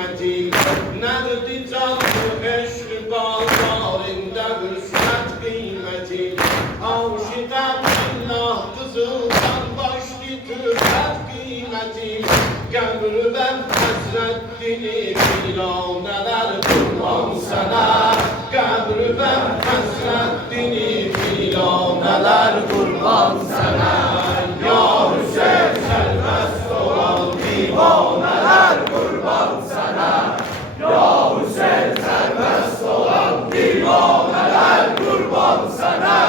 kıymeti, nerede canlı eşli bağlarında hüsnet kıymeti. Avşida billah kızıldan başlı tüfet kıymeti, Qəbrdən həsrətdini filanələr qurban sənə, Qəbrdən həsrətdini filanələr qurban sənə. Ya Hüseyin sərbəst olan divanələr qurban sənə, Ya Hüseyin sərbəst olan divanələr qurban sənə.